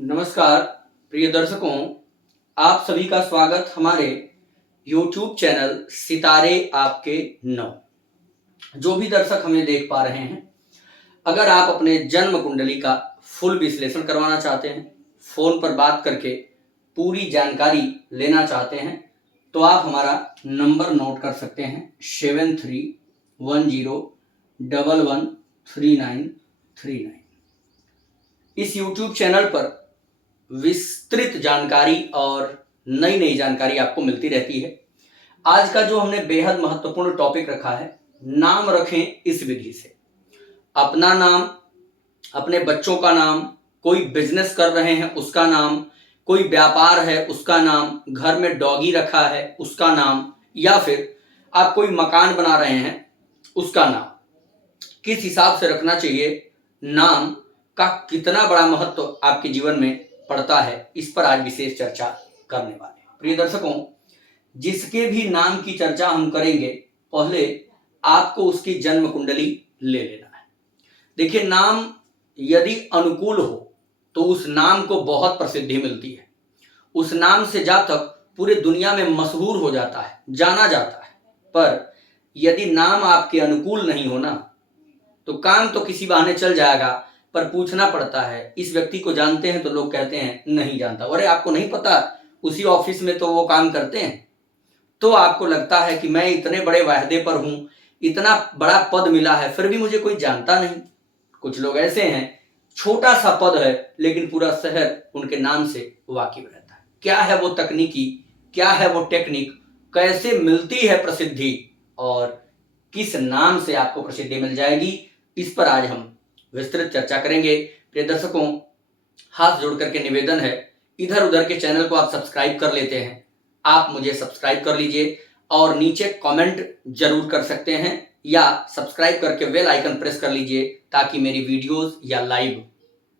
नमस्कार प्रिय दर्शकों, आप सभी का स्वागत हमारे YouTube चैनल सितारे आपके नौ। जो भी दर्शक हमें देख पा रहे हैं, अगर आप अपने जन्म कुंडली का फुल विश्लेषण करवाना चाहते हैं, फोन पर बात करके पूरी जानकारी लेना चाहते हैं, तो आप हमारा नंबर नोट कर सकते हैं 7310113939। इस YouTube चैनल पर विस्तृत जानकारी और नई नई जानकारी आपको मिलती रहती है। आज का जो हमने बेहद महत्वपूर्ण टॉपिक रखा है, नाम रखें इस विधि से। अपना नाम, अपने बच्चों का नाम, कोई बिजनेस कर रहे हैं उसका नाम, कोई व्यापार है उसका नाम, घर में डॉगी रखा है उसका नाम, या फिर आप कोई मकान बना रहे हैं उसका नाम। किस हिसाब से रखना चाहिए, नाम का कितना बड़ा महत्व आपके जीवन में पड़ता है, इस पर आज विशेष चर्चा करने वाले हैं। प्रिय दर्शकों, जिसके भी नाम की चर्चा हम करेंगे, पहले आपको उसकी जन्म कुंडली ले लेना है। देखिए, नाम यदि अनुकूल हो तो उस नाम को बहुत प्रसिद्धि मिलती है। उस नाम से जातक पूरे दुनिया में मशहूर हो जाता है, जाना जाता है। पर यदि नाम आपके अनुकूल नहीं होना तो काम तो किसी बहाने चल जाएगा, पर पूछना पड़ता है इस व्यक्ति को जानते हैं, तो लोग कहते हैं नहीं जानता। अरे आपको नहीं पता, उसी ऑफिस में तो वो काम करते हैं। तो आपको लगता है कि मैं इतने बड़े वायदे पर हूं, इतना बड़ा पद मिला है, फिर भी मुझे कोई जानता नहीं। कुछ लोग ऐसे हैं, छोटा सा पद है लेकिन पूरा शहर उनके नाम से वाकिफ रहता है। क्या है वो तकनीकी, क्या है वो टेक्निक, कैसे मिलती है प्रसिद्धि और किस नाम से आपको प्रसिद्धि मिल जाएगी, इस पर आज हम विस्तृत चर्चा करेंगे। प्रिय दर्शकों, हाथ जोड़ करके निवेदन है, इधर उधर के चैनल को आप सब्सक्राइब कर लेते हैं, आप मुझे सब्सक्राइब कर लीजिए और नीचे कमेंट जरूर कर सकते हैं, या सब्सक्राइब करके बेल आइकन प्रेस कर लीजिए ताकि मेरी वीडियोस या लाइव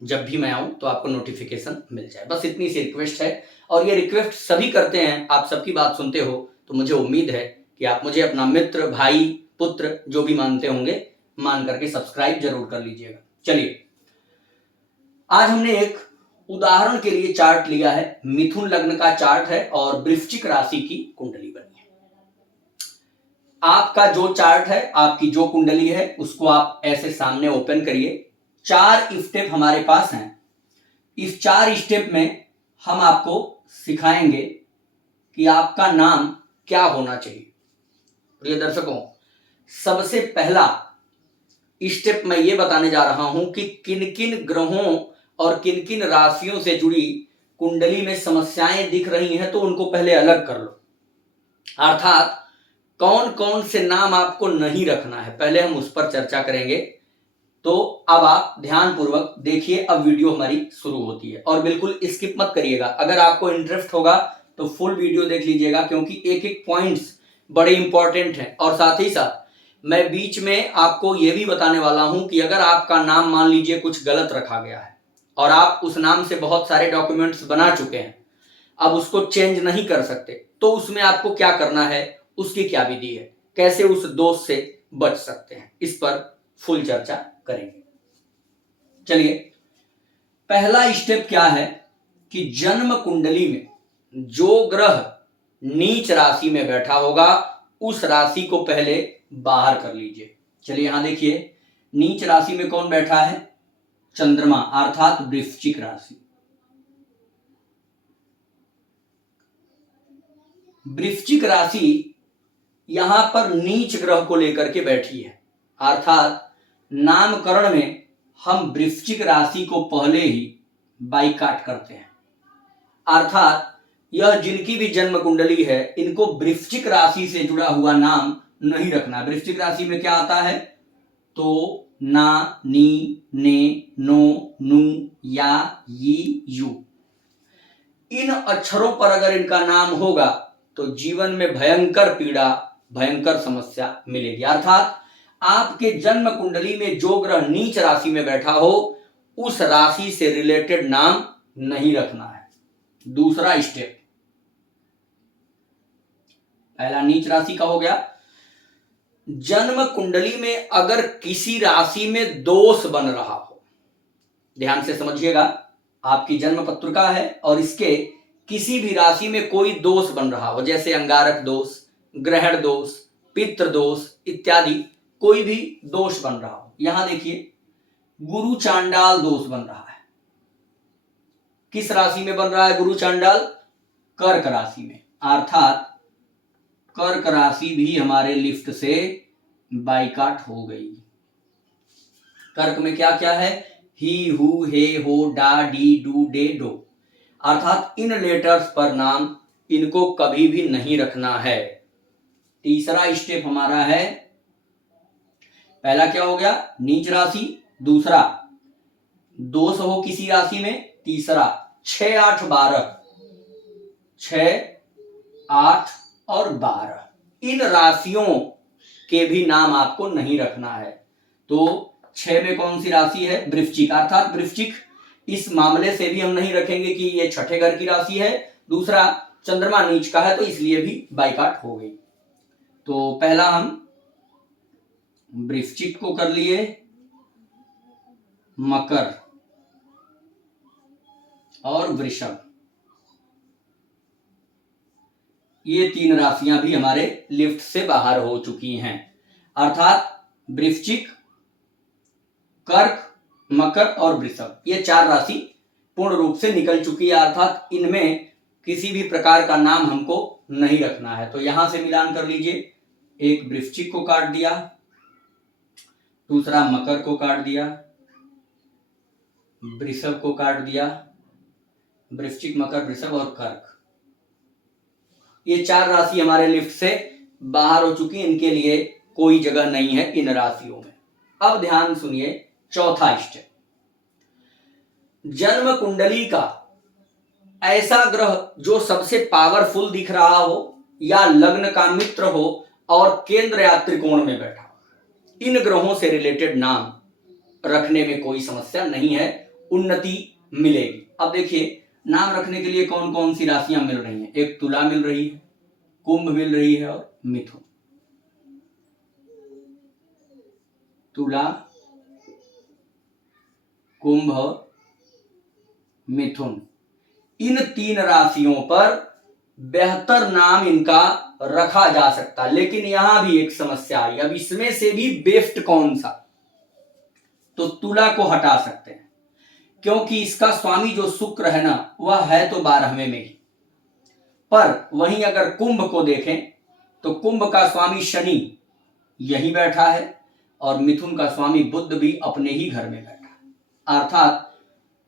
जब भी मैं आऊं तो आपको नोटिफिकेशन मिल जाए। बस इतनी सी रिक्वेस्ट है, और ये रिक्वेस्ट सभी करते हैं। आप सबकी बात सुनते हो तो मुझे उम्मीद है कि आप मुझे अपना मित्र, भाई, पुत्र जो भी मानते होंगे, मान करके सब्सक्राइब जरूर कर लीजिएगा। चलिए, आज हमने एक उदाहरण के लिए चार्ट लिया है। मिथुन लग्न का चार्ट है और वृश्चिक राशि की कुंडली बनी है। आपका जो चार्ट है, आपकी जो कुंडली है, उसको आप ऐसे सामने ओपन करिए। 4 स्टेप हमारे पास हैं। इस 4 स्टेप में हम आपको सिखाएंगे कि आपका नाम क्या होना चाहिए। प्रिय दर्शकों, सबसे पहला स्टेप मैं ये बताने जा रहा हूं कि किन किन ग्रहों और किन किन राशियों से जुड़ी कुंडली में समस्याएं दिख रही हैं, तो उनको पहले अलग कर लो। अर्थात कौन कौन से नाम आपको नहीं रखना है, पहले हम उस पर चर्चा करेंगे। तो अब आप ध्यान पूर्वक देखिए, अब वीडियो हमारी शुरू होती है और बिल्कुल स्किप मत करिएगा। अगर आपको इंटरेस्ट होगा तो फुल वीडियो देख लीजिएगा, क्योंकि एक एक पॉइंट्स बड़े इंपॉर्टेंट हैं। और साथ ही साथ मैं बीच में आपको यह भी बताने वाला हूं कि अगर आपका नाम मान लीजिए कुछ गलत रखा गया है और आप उस नाम से बहुत सारे डॉक्यूमेंट्स बना चुके हैं, अब उसको चेंज नहीं कर सकते, तो उसमें आपको क्या करना है, उसकी क्या विधि है, कैसे उस दोष से बच सकते हैं, इस पर फुल चर्चा करेंगे। चलिए, पहला स्टेप क्या है कि जन्म कुंडली में जो ग्रह नीच राशि में बैठा होगा उस राशि को पहले बाहर कर लीजिए। चलिए, यहां देखिए, नीच राशि में कौन बैठा है, चंद्रमा, अर्थात वृश्चिक राशि। वृश्चिक राशि यहां पर नीच ग्रह को लेकर के बैठी है, अर्थात नामकरण में हम वृश्चिक राशि को पहले ही बाइकाट करते हैं। अर्थात यह जिनकी भी जन्म कुंडली है, इनको वृश्चिक राशि से जुड़ा हुआ नाम नहीं रखना। वृश्चिक राशि में क्या आता है, तो, ना, नी, ने, नो, नु, या, यी, यू। इन अक्षरों पर अगर इनका नाम होगा तो जीवन में भयंकर पीड़ा, भयंकर समस्या मिलेगी। अर्थात आपके जन्म कुंडली में जो ग्रह नीच राशि में बैठा हो उस राशि से रिलेटेड नाम नहीं रखना है। दूसरा स्टेप, पहला नीच राशि का हो गया। जन्म कुंडली में अगर किसी राशि में दोष बन रहा हो, ध्यान से समझिएगा, आपकी जन्म पत्रिका है और इसके किसी भी राशि में कोई दोष बन रहा हो, जैसे अंगारक दोष, ग्रहण दोष, पितृ दोष इत्यादि कोई भी दोष बन रहा हो। यहां देखिए गुरु चांडाल दोष बन रहा है। किस राशि में बन रहा है गुरु चांडाल? कर्क राशि में, अर्थात कर्क राशि भी हमारे लिफ्ट से बाइकाट हो गई। कर्क में क्या क्या है? ही, हु, हे, हो, डा, डी, डू, डे, डो, अर्थात इन लेटर्स पर नाम इनको कभी भी नहीं रखना है। तीसरा स्टेप हमारा है, पहला क्या हो गया? नीच राशि, दूसरा दोष हो किसी राशि में, तीसरा 6, 8, 12, 6, 8 और 12 इन राशियों के भी नाम आपको नहीं रखना है। तो 6 में कौन सी राशि है? वृश्चिक, अर्थात वृश्चिक इस मामले से भी हम नहीं रखेंगे कि ये छठे घर की राशि है। दूसरा चंद्रमा नीच का है तो इसलिए भी बाइकाट हो गई। तो पहला हम वृश्चिक को कर लिए, मकर और वृषभ, ये 3 राशियां भी हमारे लिफ्ट से बाहर हो चुकी हैं। अर्थात वृश्चिक, कर्क, मकर और वृषभ, ये 4 राशि पूर्ण रूप से निकल चुकी है। अर्थात इनमें किसी भी प्रकार का नाम हमको नहीं रखना है। तो यहां से मिलान कर लीजिए, एक वृश्चिक को काट दिया, दूसरा मकर को काट दिया, वृषभ को काट दिया, वृश्चिक, मकर, वृषभ और कर्क, ये 4 राशि हमारे लिफ्ट से बाहर हो चुकी, इनके लिए कोई जगह नहीं है इन राशियों में। अब ध्यान सुनिए, चौथा स्टेप, जन्म कुंडली का ऐसा ग्रह जो सबसे पावरफुल दिख रहा हो या लग्न का मित्र हो और केंद्र या त्रिकोण में बैठा हो, इन ग्रहों से रिलेटेड नाम रखने में कोई समस्या नहीं है, उन्नति मिलेगी। अब देखिए नाम रखने के लिए कौन कौन सी राशियां मिल रही हैं? एक तुला मिल रही है, कुंभ मिल रही है और मिथुन। तुला, कुंभ और मिथुन, इन 3 राशियों पर बेहतर नाम इनका रखा जा सकता है। लेकिन यहां भी एक समस्या आई। अब इसमें से भी बेस्ट कौन सा? तो तुला को हटा सकते हैं, क्योंकि इसका स्वामी जो शुक्र है ना, वह है तो 12वें में ही। पर वहीं अगर कुंभ को देखें तो कुंभ का स्वामी शनि यही बैठा है और मिथुन का स्वामी बुध भी अपने ही घर में बैठा है। अर्थात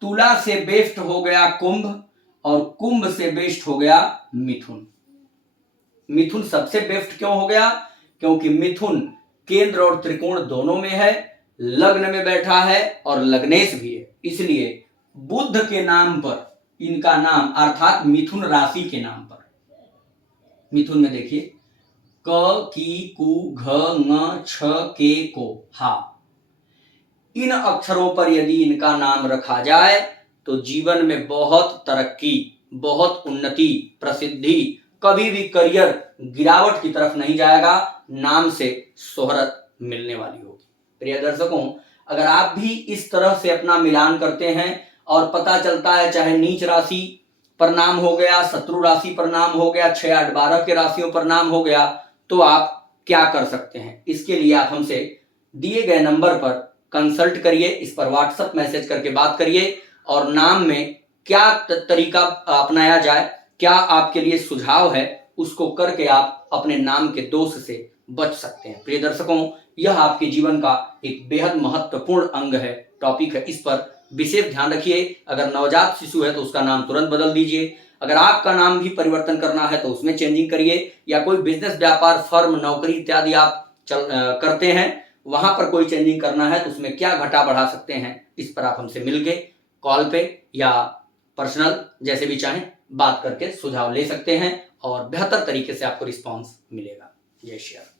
तुला से बेस्ट हो गया कुंभ और कुंभ से बेस्ट हो गया मिथुन। मिथुन सबसे बेस्ट क्यों हो गया? क्योंकि मिथुन केंद्र और त्रिकोण दोनों में है, लग्न में बैठा है और लग्नेश भी है, इसलिए बुध के नाम पर इनका नाम, अर्थात मिथुन राशि के नाम पर, मिथुन में देखिए क, की, कु, घ, ङ, छ, के, को, हा, इन अक्षरों पर यदि इनका नाम रखा जाए तो जीवन में बहुत तरक्की, बहुत उन्नति, प्रसिद्धि, कभी भी करियर गिरावट की तरफ नहीं जाएगा, नाम से शोहरत मिलने वाली होगी। प्रिय दर्शकों, अगर आप भी इस तरह से अपना मिलान करते हैं और पता चलता है चाहे नीच राशि पर नाम हो गया, शत्रु राशि पर नाम हो गया, 6, 8, 12 के राशियों पर नाम हो गया, तो आप क्या कर सकते हैं? इसके लिए आप हमसे दिए गए नंबर पर कंसल्ट करिए, इस पर व्हाट्सएप मैसेज करके बात करिए और नाम में क्या तरीका अपनाया जाए, क्या आपके लिए सुझाव है, उसको करके आप अपने नाम के दोष से बच सकते हैं। प्रिय दर्शकों, यह आपके जीवन का एक बेहद महत्वपूर्ण अंग है, टॉपिक है, इस पर विशेष ध्यान रखिए। अगर नवजात शिशु है तो उसका नाम तुरंत बदल दीजिए। अगर आपका नाम भी परिवर्तन करना है तो उसमें चेंजिंग करिए, या कोई बिजनेस, व्यापार, फर्म, नौकरी इत्यादि आप करते हैं, वहां पर कोई चेंजिंग करना है तो उसमें क्या घटा बढ़ा सकते हैं, इस पर आप हमसे मिलके कॉल पे या पर्सनल जैसे भी चाहें बात करके सुझाव ले सकते हैं और बेहतर तरीके से आपको रिस्पॉन्स मिलेगा। जय श्री राम।